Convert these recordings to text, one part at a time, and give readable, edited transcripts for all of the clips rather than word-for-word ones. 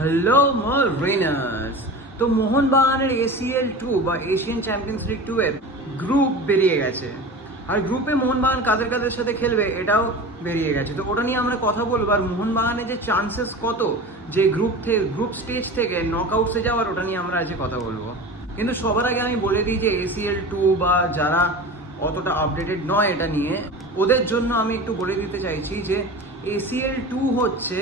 Hello মরিনার্স। তো মোহনবাগানের ACL 2 বা এশিয়ান চ্যাম্পিয়ন্স লিগ 2 এর গ্রুপ বেরিয়ে গেছে, আর গ্রুপে মোহনবাগান কাদের কাদের সাথে খেলবে এটাও বেরিয়ে গেছে। তো ওটা নিয়ে আমরা কথা বলবো, আর মোহনবাগানের যে চান্সেস কত যে গ্রুপ স্টেজ থেকে নকআউটসে যাওয়ার, ওটা নিয়ে আমরা আজকে কথা বলবো। কিন্তু সবার আগে আমি বলে দিই যে ACL 2 বা যারা অতটা আপডেটেড নয় এটা নিয়ে, ওদের জন্য আমি একটু বলে দিতে চাইছি যে ACL 2 হচ্ছে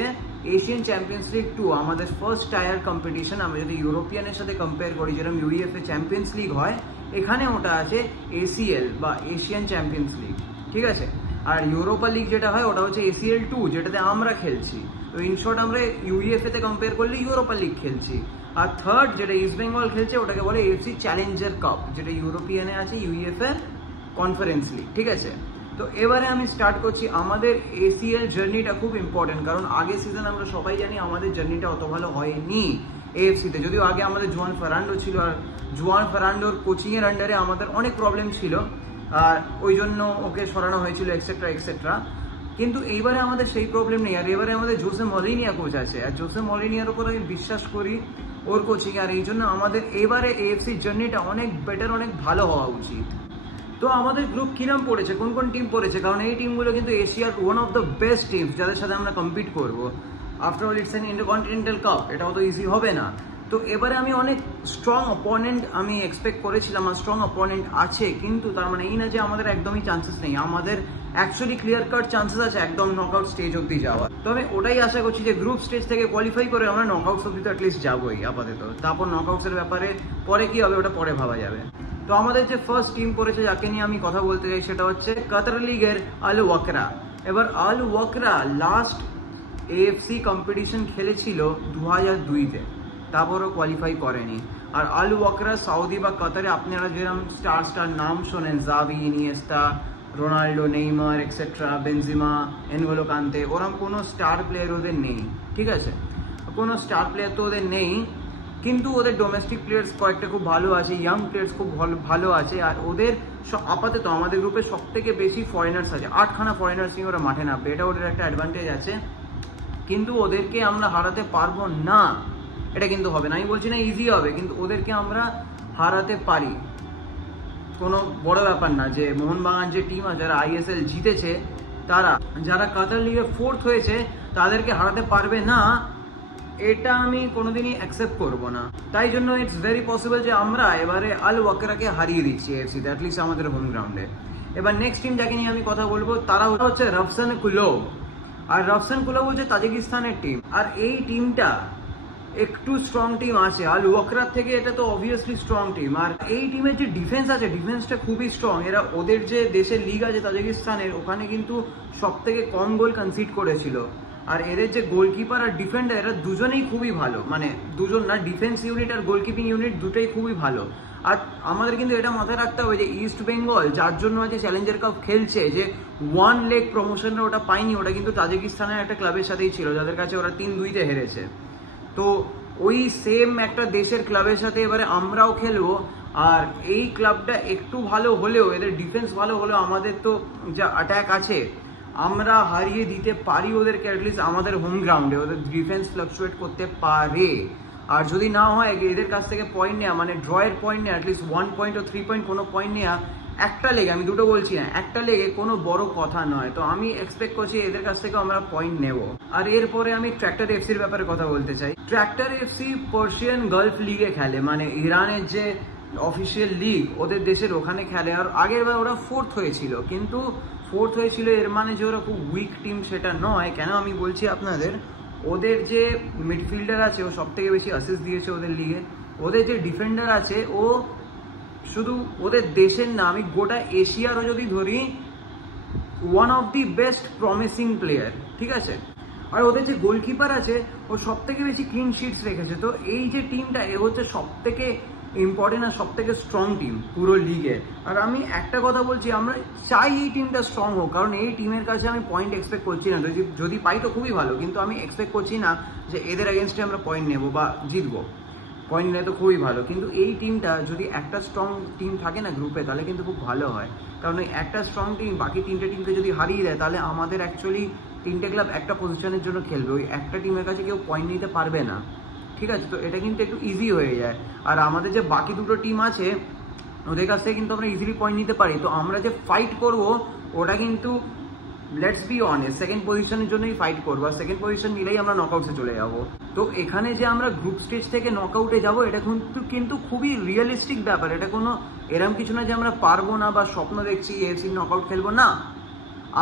এশিয়ান চ্যাম্পিয়ন্স লিগ 2, আমাদের ফার্স্ট টায়ার কম্পিটিশন। আমরা যদি ইউরোপিয়ানের সাথে কম্পেয়ার করি, যেরকম UEFA চ্যাম্পিয়ন্স লিগ হয়, এখানে ওটা আছে ACL বা এশিয়ান চ্যাম্পিয়ন্স লিগ, ঠিক আছে। আর ইউরোপা লিগ যেটা হয় ওটা হচ্ছে ACL 2, যেটাতে আমরা খেলছি। তো ইন শর্ট আমরা UEFA তে কম্পেয়ার করলে ইউরোপা লিগ খেলছি। আর থার্ড যেটা ইস্ট বেঙ্গল খেলছে ওটাকে বলে AFC চ্যালেঞ্জার কাপ, যেটা ইউরোপিয়ানে আছে UEFA কনফারেন্স লিগ, ঠিক আছে। তো এবারে আমি স্টার্ট করছি। আমাদের ACL জার্নিটা খুব ইম্পর্টেন্ট, কারণ আগের সিজন আমরা সবাই জানি আমাদের জার্নিটা অত ভালো হয়নি AFC-তে। যদিও আগে আমাদের জোয়ান ফার্নান্ডো ছিল, আর জোয়ান ফার্নান্ডোর কোচিংয়ের আন্ডারে আমাদের অনেক প্রবলেম ছিল, আর ওই জন্য ওকে সরানো হয়েছিল এক্সেট্রা এক্সেট্রা। কিন্তু এইবারে আমাদের সেই প্রবলেম নেই, আর এবারে আমাদের জোসে মলিনিয়া কোচ আছে, আর জোসে মলিনিয়ার উপর আমি বিশ্বাস করি ওর কোচিং, আর এই জন্য আমাদের এবারে AFC জার্নিটা অনেক বেটার, অনেক ভালো হওয়া উচিত। তো আমাদের গ্রুপ কিরম পড়েছে, কোন কোন টিম পড়েছে, কারণ এই টিমগুলো কিন্তু এশিয়ার one of the best teams যাদের সাথে আমরা কম্পিট করবো। After all it's an intercontinental cup, এটাও তো ইজি হবে না। তো এবারে আমি অনেক স্ট্রং অপোনেন্ট আমি এক্সপেক্ট করেছিলাম, আর স্ট্রং অপোনেন্ট আছে, কিন্তু তার মানে এই না যে আমাদের একদমই চান্সেস নেই। আমাদের অ্যাকচুয়ালি ক্লিয়ার কাট চান্সেস আছে একদম নকআউট স্টেজ অব্দি যাওয়ার। তো আমি ওটাই আশা করছি যে গ্রুপ স্টেজ থেকে কোয়ালিফাই করে আমরা নকআউটস অব্দি তো অ্যাটলিস্ট যাবোই আপাতত। তারপর নকআউটসের ব্যাপারে পরে কি হবে ওটা পরে ভাবা যাবে। তো আমাদের যে ফার্স্ট টিম পড়েছে, যাকে নিয়ে আমি কথা বলতে চাই, সেটা হচ্ছে কাতার লিগের আল ওয়াকরা। এবার আল ওয়াকরা লাস্ট AFC কম্পিটিশন খেলেছিল 2002-তে, তারপরও কোয়ালিফাই করেনি। আর আল ওয়াকরা সৌদি বা কাতারে আপনারা যেরকম স্টার নাম শোনেন, Xavi, Iniesta, Ronaldo, Neymar etcetera, Benzema, N'Golo কান্তে, ওরকম কোনো স্টার প্লেয়ার ওদের নেই, ঠিক আছে। কোনো স্টার প্লেয়ার তো ওদের নেই, কিন্তু ওদের ডোমেস্টিক প্লেয়ার্স কয়েকটা খুব ভালো আছে, ইয়াং প্লেয়ার্স খুব ভালো আছে। আর ওদের আপাতত আমাদের গ্রুপে সব থেকে বেশি ফরেনার্স আছে, 8খানা ফরেনার্স নিয়ে ওরা মাঠে নামবে, এটা ওদের একটা অ্যাডভান্টেজ আছে। কিন্তু ওদেরকে আমরা হারাতে পারবো না, এটা কিন্তু হবে না। আমি বলছি না ইজি হবে, কিন্তু ওদেরকে আমরা হারাতে পারি, কোনো বড় ব্যাপার না। যে মোহনবাগান যে টিম আছে, যারা ISL জিতেছে, তারা যারা কাতার লিগে 4th হয়েছে, তাদেরকে হারাতে পারবে না, এটা আমি কোনোদিনই অ্যাকসেপ্ট করবো না। তাই জন্য ইটস ভেরি পসিবল যে আমরা এবারে আল ওয়াকরাকে হারিয়ে দিচ্ছি AFC-তে, অ্যাটলিস্ট আমাদের হোম গ্রাউন্ডে। এবার নেক্সট টিম যাকে নিয়ে আমি কথা বলবো, তারা হচ্ছে রাফসান কুলোভ। আর রাফসান কুলোভ হচ্ছে তাজিকিস্তানের টিম, আর এই টিমটা একটু স্ট্রং টিম আছে আল ওয়াকরার থেকে, এটা তো অবভিয়াসলি স্ট্রং টিম। আর এই টিমের যে ডিফেন্স আছে, ডিফেন্সটা খুবই স্ট্রং। এরা ওদের যে দেশের লিগ আছে তাজিকিস্তানের, ওখানে কিন্তু সব থেকে কম গোল কনসিড করেছিল। আর এদের যে গোলকিপার আর ডিফেন্ডার, এরা দুজনেই খুবই ভালো, মানে দুজন না, ডিফেন্স ইউনিট আর গোলকিপিং ইউনিট দুটোই খুবই ভালো। আর আমাদের কিন্তু এটা মাথায় রাখতে হবে যে ইস্ট বেঙ্গল যার জন্য আছে চ্যালেঞ্জার কাপ খেলছে, যে 1 লেগ প্রমোশনটা ওটা পায়নি, ওটা কিন্তু তাজিকিস্তানের একটা ক্লাবের সাথেই ছিল, যাদের কাছে ওরা 3-2-তে হেরেছে। তো ওই সেম একটা দেশের ক্লাবের সাথে এবারে আমরাও খেলবো। আর এই ক্লাবটা একটু ভালো হলেও, এদের ডিফেন্স ভালো হলেও, আমাদের তো যা অ্যাটাক আছে, আমরা হারিয়ে দিতে পারি ওদেরকে, অ্যাটলিস্ট আমাদের হোম গ্রাউন্ডে। ওদের ডিফেন্স ফ্লাকচুয়েট করতে পারে, আর যদি না হয় এদের কাছ থেকে পয়েন্ট নেওয়া, মানে ড্রয়ের পয়েন্ট নেওয়া, অ্যাটলিস্ট 1 পয়েন্ট ও 3 পয়েন্ট কোনো পয়েন্ট নেওয়া একটা লেগে, আমি দুটো বলছি না, একটা লেগে কোনো বড় কথা নয়। তো আমি এক্সপেক্ট করছি এদের কাছ থেকে আমরা পয়েন্ট নেব। আর এরপরে আমি ট্র্যাক্টর এফসির ব্যাপারে কথা বলতে চাই। ট্র্যাক্টর এফসি পার্সিয়ান গালফ লিগে খেলে, মানে ইরানের যে অফিসিয়াল লিগ ওদের দেশের, ওখানে খেলে। আর আগের বার ওরা 4th হয়েছিল, কিন্তু 4th হয়েছিল এর মানে যে ওরা খুব উইক টিম সেটা নয়। কেন আমি বলছি আপনাদের, ওদের যে মিডফিল্ডার আছে ও সব থেকে বেশি অ্যাসিস্ট দিয়েছে ওদের লিগে। ওদের যে ডিফেন্ডার আছে ও শুধু ওদের দেশের না, আমি গোটা এশিয়ারও যদি ধরি, one of the best promising player, ঠিক আছে। আর ওদের যে গোলকিপার আছে ও সব থেকে বেশি ক্লিন শিটস রেখেছে। তো এই যে টিমটা, এ হচ্ছে সব থেকে ইম্পর্টেন্ট আর সব থেকে স্ট্রং টিম পুরো লিগে। আর আমি একটা কথা বলছি, আমরা চাই এই টিমটা স্ট্রং হোক, কারণ এই টিমের কাছে আমি পয়েন্ট এক্সপেক্ট করছি না। যদি পাই তো খুবই ভালো, কিন্তু আমি এক্সপেক্ট করছি না যে এদের এগেনস্টে আমরা পয়েন্ট নেবো বা জিতবো। পয়েন্ট নিলে তো খুবই ভালো, কিন্তু এই টিমটা যদি একটা স্ট্রং টিম থাকে না গ্রুপে, তাহলে কিন্তু খুব ভালো হয়। কারণ ওই একটা স্ট্রং টিম বাকি 3টে টিমকে যদি হারিয়ে দেয়, তাহলে আমাদের অ্যাকচুয়ালি 3টে ক্লাব একটা পজিশনের জন্য খেলবে, ওই একটা টিমের কাছে কেউ পয়েন্ট নিতে পারবে না। ঠিক আছে, তো এটা কিন্তু একটু ইজি হয়ে যায়। আর আমাদের যে বাকি দুটো টিম আছে ওদের কাছ থেকে কিন্তু আমরা ইজিলি পয়েন্ট নিতে পারি। তো আমরা যে ফাইট করব ওটা কিন্তু লেটস বি অনেস্ট সেকেন্ড পজিশনের জন্যই ফাইট করবো, আর সেকেন্ড পজিশন নিলেই আমরা নকআউটসে চলে যাব। তো এখানে যে আমরা গ্রুপ স্টেজ থেকে নকআউটে যাব এটা কিন্তু খুবই রিয়েলিস্টিক ব্যাপার। এটা কোনো এরম কিছু না যে আমরা পারবো না বা স্বপ্ন দেখছি এএফসি নকআউট খেলবো না।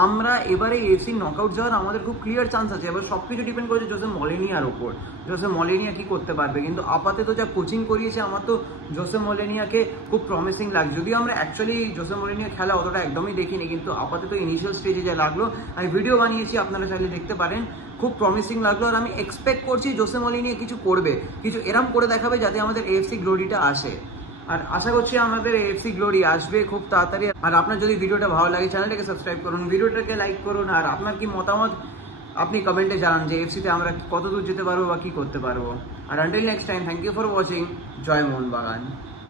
আমরা এবারে এএফসি নকআউট যাওয়ার আমাদের খুব ক্লিয়ার চান্স আছে। এবার সব কিছু ডিপেন্ড করছে জোসে মলিনিয়ার ওপর, জোসে মলিনিয়া কি করতে পারবে। কিন্তু আপাতত যা কোচিং করিয়েছে আমার তো জোসে মলিনিয়াকে খুব প্রমিসিং লাগছে। যদিও আমরা অ্যাকচুয়ালি জোসে মলিনিয়া খেলা অতটা একদমই দেখিনি, কিন্তু আপাতত ইনিশিয়াল স্টেজে যা লাগলো, আমি ভিডিও বানিয়েছি আপনারা চাইলে দেখতে পারেন, খুব প্রমিসিং লাগলো। আর আমি এক্সপেক্ট করছি জোসে মলিনিয়া কিছু করবে, কিছু এরম করে দেখাবে যাতে আমাদের এএফসি গ্লোরিটা আসে। আর আশা করছি আমাদের এএফসি গ্লোরি আসবে খুব তাড়াতাড়ি। আর আপনার যদি ভিডিওটা ভালো লাগে চ্যানেলটাকে সাবস্ক্রাইব করুন, ভিডিওটাকে লাইক করুন, আর আপনার কি মতামত আপনি কমেন্টে জানান যে এএফসিতে আমরা কত দূর যেতে পারবো বা কি করতে পারবো। আর until next time, thank you for watching. জয় মোহনবাগান।